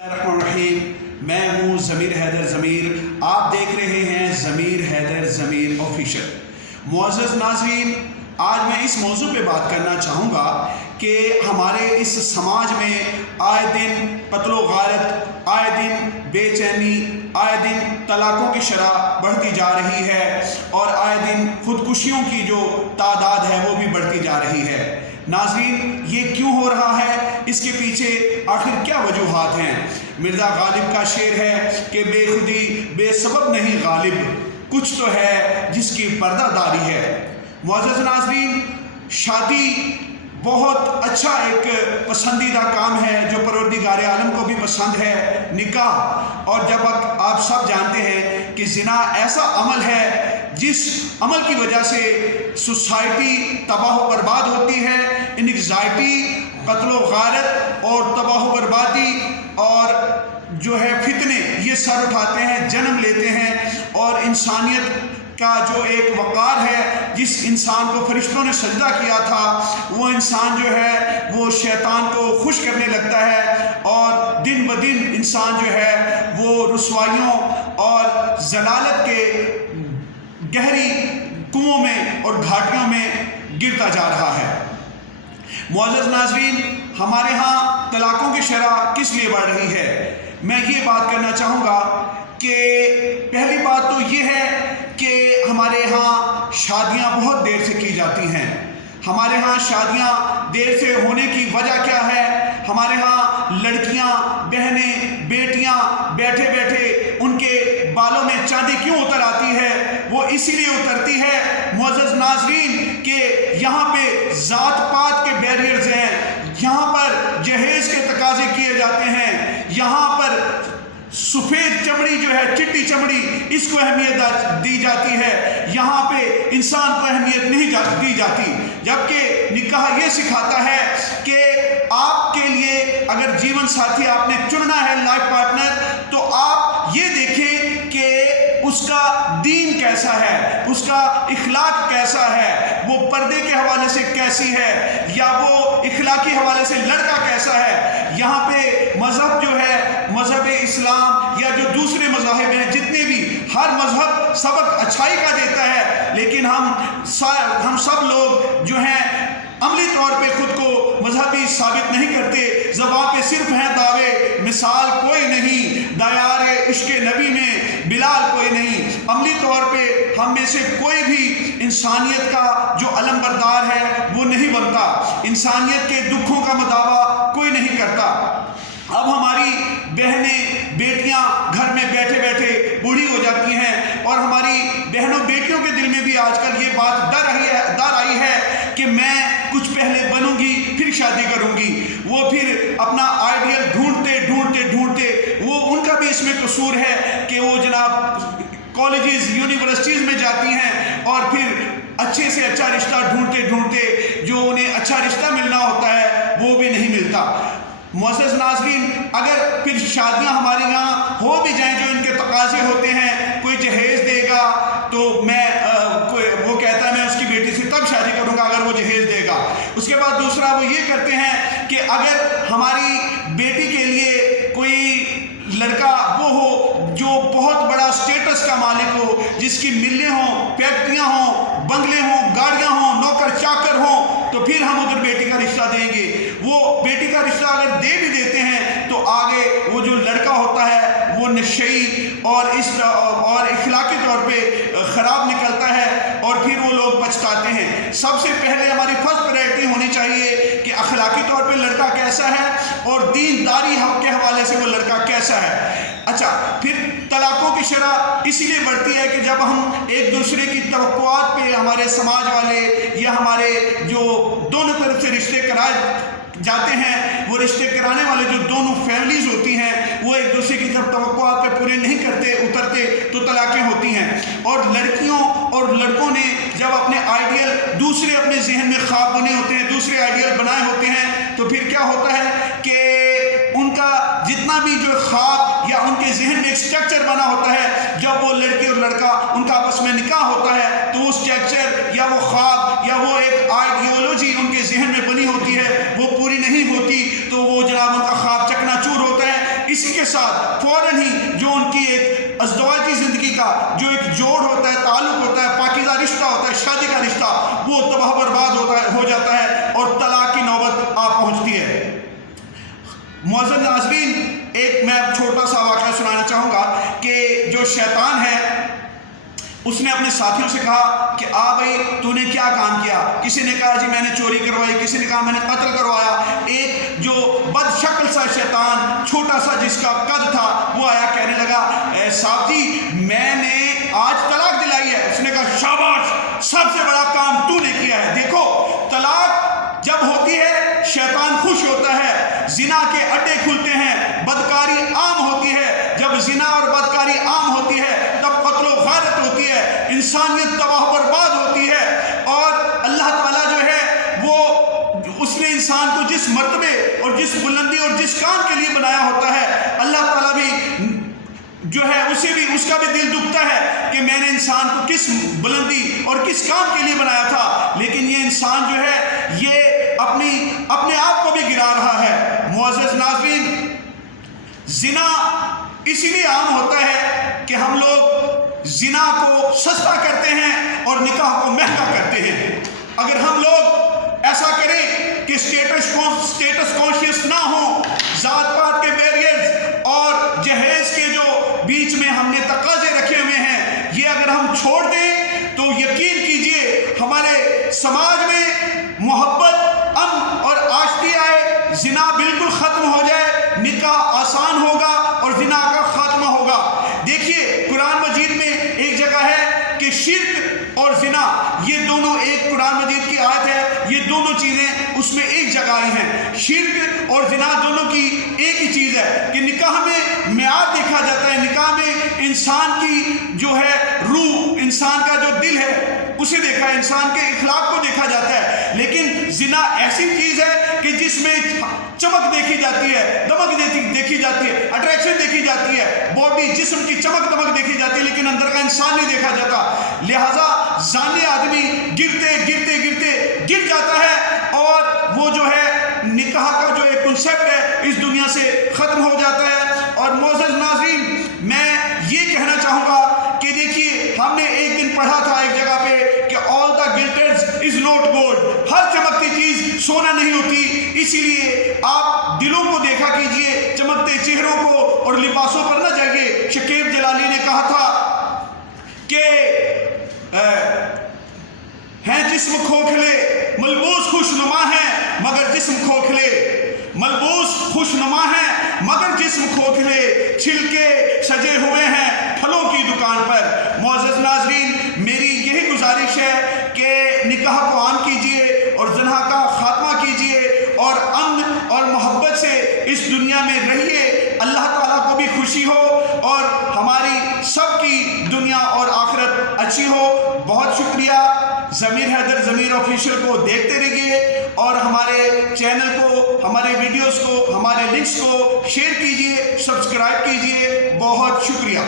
الرحمن الرحیم، میں ہوں ضمیر حیدر ضمیر، آپ دیکھ رہے ہیں ضمیر حیدر ضمیر آفیشل۔ معزز ناظرین، آج میں اس موضوع پہ بات کرنا چاہوں گا کہ ہمارے اس سماج میں آئے دن قتل و غارت، آئے دن بے چینی، آئے دن طلاقوں کی شرح بڑھتی جا رہی ہے اور آئے دن خودکشیوں کی جو تعداد ہے وہ بھی بڑھتی جا رہی ہے۔ ناظرین، یہ کیوں ہو رہا ہے؟ اس کے پیچھے آخر کیا وجوہات ہیں؟ مرزا غالب کا شعر ہے کہ بے خودی بے سبب نہیں غالب، کچھ تو ہے جس کی پردہ داری ہے۔ معزز ناظرین، شادی بہت اچھا ایک پسندیدہ کام ہے جو پروردگار عالم کو بھی پسند ہے، نکاح۔ اور جب آپ سب جانتے ہیں کہ زنا ایسا عمل ہے جس عمل کی وجہ سے سوسائٹی تباہ و برباد ہوتی ہے، انگزائٹی، قتل و غارت اور تباہ و بربادی اور جو ہے فتنے یہ سر اٹھاتے ہیں، جنم لیتے ہیں، اور انسانیت کا جو ایک وقار ہے، جس انسان کو فرشتوں نے سجدہ کیا تھا، وہ انسان جو ہے وہ شیطان کو خوش کرنے لگتا ہے، اور دن بدن انسان جو ہے وہ رسوائیوں اور ضلالت کے گہری کنووں میں اور گھاٹیوں میں گرتا جا رہا ہے۔ معزز ناظرین، ہمارے ہاں طلاقوں کی شرح کس لیے بڑھ رہی ہے؟ میں یہ بات کرنا چاہوں گا کہ پہلی بات تو یہ ہے کہ ہمارے ہاں شادیاں بہت دیر سے کی جاتی ہیں۔ ہمارے ہاں شادیاں دیر سے ہونے کی وجہ کیا ہے؟ ہمارے ہاں لڑکیاں، بہنیں، بیٹیاں بیٹھے بیٹھے ان کے بالوں میں چاندی کیوں اتر آتی ہے؟ وہ اسی لیے اترتی ہے معزز ناظرین کہ یہاں پہ ذات پات کے بیریئرز ہیں، یہاں پر جہیز کے تقاضے کیے جاتے ہیں، یہاں پر سفید چمڑی جو ہے، چٹی چمڑی، اس کو اہمیت دی جاتی ہے، یہاں پہ انسان کو اہمیت نہیں دی جاتی۔ جبکہ نکاح یہ سکھاتا ہے کہ آپ کے لیے اگر جیون ساتھی آپ نے چننا ہے، لائف پارٹنر، تو آپ یہ دیکھیں کہ اس کا دین کیسا ہے، اس کا اخلاق کیسا ہے، وہ پردے کے حوالے سے کیسی ہے، یا وہ اخلاقی حوالے سے لڑکا کیسا ہے۔ یہاں پہ مذہب جو ہے، مذہب اسلام یا جو دوسرے مذاہب ہیں جتنے بھی، ہر مذہب سبق اچھائی کا دیتا ہے، لیکن ہم سب لوگ جو ہیں عملی طور پہ خود کو مذہبی ثابت نہیں کرتے، زبان پہ صرف ہیں دعوے، مثال کوئی نہیں، دیار عشق نبی میں بلال کوئی نہیں۔ عملی طور پہ ہم میں سے کوئی بھی انسانیت کا جو علم بردار ہے وہ نہیں بنتا، انسانیت کے دکھوں کا مداوع کوئی نہیں کرتا۔ اب ہماری بہنیں، بیٹیاں گھر میں بیٹھے بیٹھے بوڑھی ہو جاتی ہیں، اور ہماری بہنوں بیٹیوں کے دل میں بھی آج کل یہ بات ڈر آئی ہے کہ میں کچھ پہلے بنوں گی پھر شادی کروں گی۔ وہ پھر اپنا آئیڈیل ڈھونڈتے ڈھونڈتے ڈھونڈتے، وہ ان کا بھی اس میں قصور ہے کہ وہ جناب کالجز، یونیورسٹیز میں جاتی ہیں، اور پھر اچھے سے اچھا رشتہ ڈھونڈتے ڈھونڈتے جو انہیں اچھا رشتہ ملنا ہوتا ہے وہ بھی نہیں ملتا۔ معزز ناظرین، اگر پھر شادیاں ہمارے یہاں ہو بھی جائیں جو ان کے تقاضے ہوتے ہیں، کوئی جہیز دے گا تو وہ کہتا ہے میں اس کی بیٹی سے تب شادی کروں گا اگر وہ جہیز دے گا۔ اس کے بعد دوسرا وہ یہ کرتے ہیں کہ اگر ہماری بیٹی کے لیے کوئی لڑکا وہ ہو جو بہت بڑا سٹیٹس کا مالک ہو، جس کی ملیں ہوں، فیکٹریاں ہوں، بنگلے ہوں، گاڑیاں ہوں، نوکر چاکر ہوں، تو پھر ہم ادھر بیٹی کا رشتہ دیں گے۔ وہ بیٹی کا رشتہ اگر دے بھی دیتے ہیں تو آگے وہ جو لڑکا ہوتا ہے وہ نشئی اور اخلاقی طور پہ خراب نکلتا ہے، اور پھر وہ لوگ پچھتاتے ہیں۔ سب سے پہلے ہماری فرسٹ پرائرٹی ہونی چاہیے کہ اخلاقی طور پہ لڑکا کیسا ہے، اور دینداری حق کے حوالے سے وہ لڑکا کیسا ہے۔ اچھا، پھر طلاقوں کی شرح اسی لیے بڑھتی ہے کہ جب ہم ایک دوسرے کی توقعات پہ، ہمارے سماج والے یا ہمارے جو دونوں طرف سے رشتے کرائے جاتے ہیں، وہ رشتے کرانے والے جو دونوں فیملیز ہوتی ہیں، وہ ایک دوسرے کی جب توقعات پہ پورے نہیں اترتے تو طلاقیں ہوتی ہیں۔ اور لڑکیوں اور لڑکوں نے جب اپنے آئیڈیل، دوسرے اپنے ذہن میں خواب بنے ہوتے ہیں، دوسرے آئیڈیل بنائے ہوتے ہیں، تو پھر کیا ہوتا ہے کہ ان کا جتنا بھی جو خواب یا ان کے ذہن میں ایک سٹرکچر بنا ہوتا ہے، جب وہ لڑکی اور لڑکا ان کا آپس میں نکاح ہوتا ہے تو وہ سٹرکچر یا وہ خواب یا وہ ایک آئیڈیالوجی ان کے ذہن میں بنی ہوتی ہے وہ پوری نہیں ہوتی، تو وہ جناب ان کا خواب چکنا چور ہوتا ہے۔ اسی کے ساتھ فوراً ہی جو ان کی ایک ازدواجی زندگی کا جو ایک جوڑ ہوتا ہے، تعلق ہوتا ہے، پاکیزہ رشتہ ہوتا ہے، شادی کا رشتہ، وہ تباہ برباد ہو جاتا ہے اور طلاق کی نوبت آ پہنچتی ہے۔ معزز ناظرین، ایک میں چھوٹا سا واقعہ سنانا چاہوں گا کہ جو شیطان ہے اس نے اپنے ساتھیوں سے کہا کہ بھائی تو نے کیا کام کیا؟ کسی نے کہا جی میں نے چوری کروائی، کسی نے کہا میں نے قتل کروایا۔ ایک جو بد شکل سا شیطان، چھوٹا سا جس کا قد تھا، وہ آیا کہنے لگا صاحب جی میں نے آج طلاق دلائی ہے۔ اس نے کہا شاباش، سب سے بڑا کام تو نے کیا ہے۔ دیکھو طلاق جب ہوتی ہے شیطان خوش ہوتا ہے، زنا کے اڈے کھلتے ہیں، بدکاری عام ہوتی ہے۔ جب زنا اور بدکاری عام ہوتی ہے تب قتل و غارت ہوتی ہے، انسانیت تباہ برباد ہوتی ہے، اور اللہ تعالیٰ جو ہے وہ اس نے انسان کو جس مرتبے اور جس بلندی اور جس کام کے لیے بنایا ہوتا ہے، اللہ تعالیٰ بھی جو ہے اس کا بھی دل دکھتا ہے کہ میں نے انسان کو کس بلندی اور کس کام کے لیے بنایا تھا، لیکن یہ انسان جو ہے یہ اپنے آپ کو بھی گرا رہا ہے۔ معزز ناظرین، زنا اسی لیے عام ہوتا ہے کہ ہم لوگ زنا کو سستا کرتے ہیں اور نکاح کو مہنگا کرتے ہیں۔ اگر ہم لوگ ایسا کریں کہ اسٹیٹس کانشیس نہ ہوں، ذات پات کے بیریئرز اور جہیز کے جو بیچ میں ہم نے تقاضے رکھے ہوئے ہیں، یہ اگر ہم چھوڑ دیں تو یقین کیجئے ہمارے سماج میں محبت، امن اور آشتی آئے، زنا بالکل ختم ہو جائے، نکاح آسان ہوگا اور زنا کا خاتمہ ہوگا۔ دیکھیے قرآن مجید میں ایک جگہ ہے کہ شرک اور زنا یہ دونوں ایک قرآن مجید کی آیت ہے، یہ دونوں چیزیں اس میں ایک جگہ آئی ہیں۔ شرک اور زنا دونوں کی ایک ہی چیز ہے کہ نکاح میں معیار دیکھا جاتا ہے، نکاح میں انسان کی جو ہے روح، انسان کا جو دل ہے اسے دیکھا ہے، انسان کے اخلاق کو دیکھا جاتا ہے۔ لیکن زنا ایسی چیز ہے کہ جس میں چمک دیکھی جاتی ہے، دمک دیکھی جاتی ہے، اٹریکشن دیکھی جاتی ہے، باڈی جسم کی چمک دمک دیکھی جاتی ہے، لیکن اندر کا انسان نہیں دیکھا جاتا۔ لہٰذا زانی آدمی گرتے گرتے گرتے گر جاتا ہے اور وہ جو ہے نکاح کا جو ایک کنسیپٹ ہے اس دنیا سے ختم ہو جاتا ہے۔ اور معزز ناظرین، میں یہ کہنا چاہوں گا کہ دیکھیے ہم نے ایک دن پڑھا تھا ایک جگہ پہ کہ all the glitters is not gold، ہر چمکتی چیز سونا نہیں ہوتی۔ اسی لیے آپ دلوں کو دیکھا کیجئے، چمکتے چہروں کو اور لباسوں پر نہ جائیے۔ شکیب جلالی نے کہا تھا کہ ہیں جسم کھوکھلے ملبوس خوش نما ہے مگر جسم کھوکھلے، ملبوس خوش نما ہے مگر جسم کھوکھلے، چھلکے سجے ہوئے ہیں پھلوں کی دکان پر۔ معزز ناظرین، میری یہی گزارش ہے کہ نکاح کو عام کیجئے اور زنا کا خاتمہ کیجئے اور امن اور محبت سے اس دنیا میں رہیے، اللہ تعالیٰ کو بھی خوشی ہو اور ہماری سب کی دنیا اور آخرت اچھی ہو۔ بہت شکریہ۔ ضمیر حیدر ضمیر آفیشیل کو دیکھتے رہیے اور ہمارے چینل کو، ہمارے ویڈیوز کو، ہمارے لنکس کو شیئر کیجئے، سبسکرائب کیجئے۔ بہت شکریہ۔